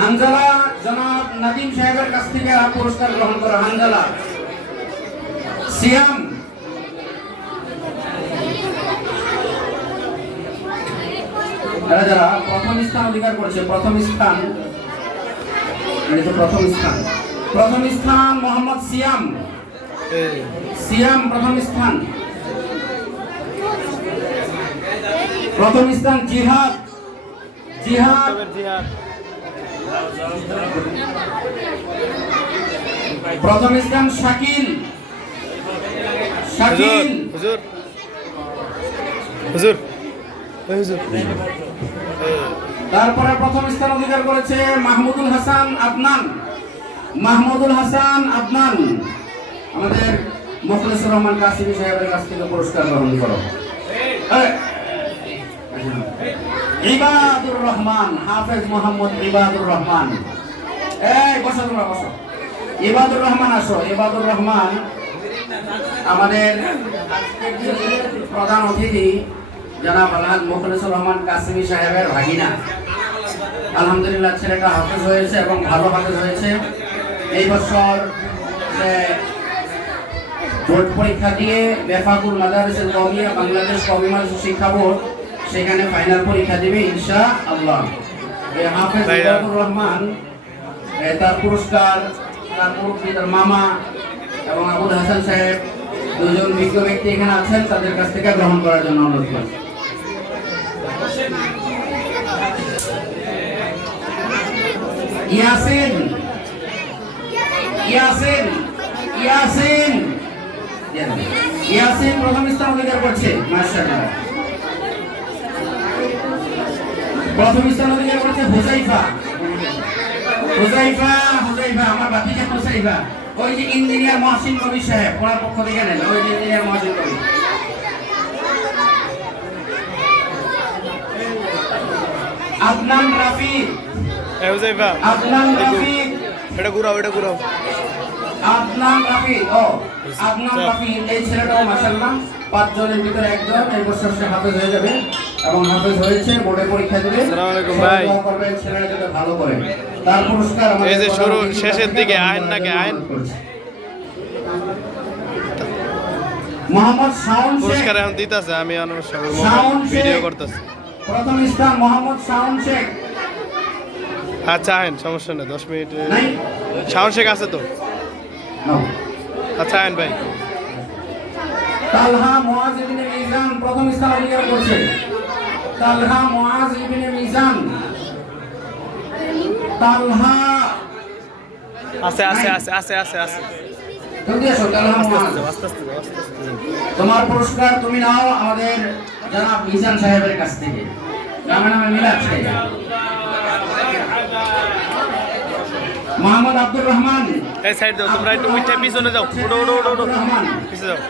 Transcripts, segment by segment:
হানজালা জনাব নাদিম সাহেবের কাছ থেকে পুরস্কার গ্রহণ করা। হানজালা। সিয়াম এরা যারা প্রথম স্থান অধিকার করেছে, প্রথম স্থান মোহাম্মদ সিয়াম। সিয়াম প্রথম স্থান। প্রথম স্থান জিহাদ। জিহাদ প্রথম স্থান শাকিল। শাকিল হুজুর হুজুর হুজুর। তারপরে প্রথম স্থান অধিকার করেছে মাহমুদুল হাসান আদনান। মাহমুদুল হাসান আদনান আমাদের মুখলেসুর রহমান কাসিমি সাহেবের কাছ থেকে পুরস্কার গ্রহণ করো। ইবাদুর রহমান, হাফেজ মোহাম্মদ ইবাদুর রহমান। এই বসো, তোমরা বসো। ইবাদুর রহমান আসো। ইবাদুর রহমান আমাদের প্রধান অতিথি জনাব আলহাজ মুখলেসুর রহমান কাসিমি সাহেবের ভাগিনা। আলহামদুলিল্লাহ ছেলেটা হাফেজ হয়েছে এবং ভালো হাফেজ হয়েছে। এই বছর বোর্ড পরীক্ষা দিয়ে বেফাকুল মাদারিসুল কওমিয়া বাংলাদেশ কওমি মাদ্রাসা শিক্ষা বোর্ড সেখানে ফাইনাল পরীক্ষা দিবে ইনশাআল্লাহ। হাফেজ ইবাদুর রহমান তার পুরস্কার তার মুরব্বী, তার মামা এবং আবুল হাসান সাহেব দুজন বিজ্ঞ ব্যক্তি এখানে আছেন, তাদের কাছ থেকে গ্রহণ করার জন্য অনুরোধ করছি। ইয়াসিন ইয়াসিন ইয়াসিন ইয়াসিন প্রথম স্থান অধিকার করছে। মাশাআল্লাহ। প্রথম স্থান অধিকার করছে হুজাইফা। হুজাইফা হুজাইফা আমার ভাতিজা হুজাইফা। ওই যে ইঞ্জিনিয়ার মহসিন কবি সাহেব ওনার পক্ষ থেকে নেন। ওই যে ইঞ্জিনিয়ার মহসিন কবি। আদনান রাফিক। হুজাইফা আদনান রাফিক। এটা ঘুরাও, এটা ঘুরাও। আদনান রাফিক। ও আদনান রাফিক এই ছেলেটাও মাশাআল্লাহ 5 জনের ভিতরে একজন। এই বছর সে হাফেজ হয়ে যাবে এবং হাফেজ হয়েছে, বোর্ডে পরীক্ষা দিবে। আসসালামু আলাইকুম ভাই। করবেন ছেলেরা যাতে ভালো করে। তার পুরস্কার আমাদের এই যে শুরু শেষের দিকে আইন নাকি আইন মোহাম্মদ শাওন শেখ পুরস্কার এখন দিতেছে। আমি ভিডিও করতেছি। প্রথম স্থান মোহাম্মদ শাওন শেখ। আচ্ছা আইন সমস্যা নেই, 10 মিনিট। নাই শাওন শেখ আছে তো? নাও। আচ্ছা আইন ভাই। তালহা মুআজ ইবনে মিজান প্রথম স্থান অধিকার করছে। তালহা মুআজ ইবনে মিজান। তালহা আছে আছে আছে আছে আছে আছে। জলদি আসো। তালহা মুআজ আস্তে আস্তে আস্তে আস্তে। তোমার পুরস্কার তুমি নাও আমাদের জনাব মিজান সাহেবের কাছ থেকে। নামে নামে মিল আছে। মোহাম্মদ আব্দুর রহমান। এই সাইড দাও, তোমরা একটু উঠে পিছনে যাও। ওঠো ওঠো ওঠো ওঠো, পিছনে যাও।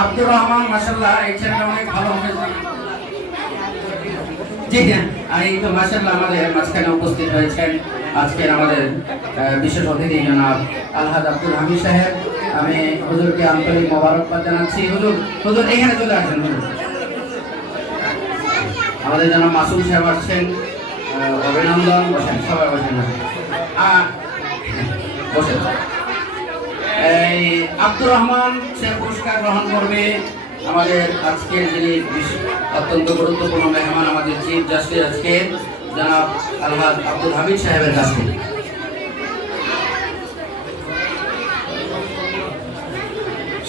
আব্দুর রহমান মাশাআল্লাহ এই ছেলেটা অনেক ভালো হবে। জি হ্যাঁ, আর এই তো মাশাআল্লাহ আমাদের মাঝখানে উপস্থিত হয়েছেন আজকের আমাদের বিশেষ অতিথি জনাব আলহাজ আব্দুল হামিদ সাহেব। আমি হুজুরকে আন্তরিক মোবারকবাদ জানাচ্ছি। হুজুর হুজুর এখানে চলে আসেন। হুজুর আমাদের জনাব মাসুম সাহেব আসছেন। অভিনন্দন। বসেন, সবাই বসেন। বসেন। এই আব্দুর রহমান সে পুরস্কার গ্রহণ করবে আমাদের আজকের যিনি অত্যন্ত গুরুত্বপূর্ণ মেহমান, আমাদের চিফ জাস্টিস আজকে জনাব আলহাজ আব্দুল হামিদ সাহেবের কাছ থেকে।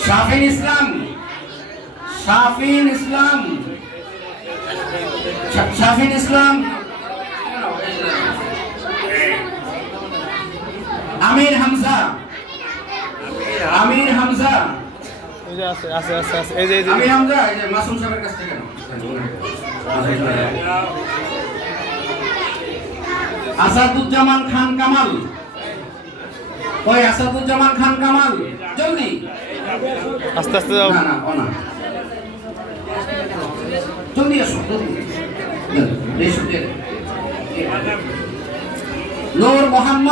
শাফিন ইসলাম। শাফিন ইসলাম। শাফিন ইসলাম। আমির হামজা। আমির হামজা। এই যে আছে আছে আছে আছে। এই যে আমির হামজা এই যে মাসুম সাহেবের কাছ থেকে। আসাদুজ্জামান খান কামাল। ওই আসাদুজ্জামান খান কামাল জলদি আস্তে আস্তে যাও। না না ও না, জলদি আসো জলদি। নূর মোহাম্মদ।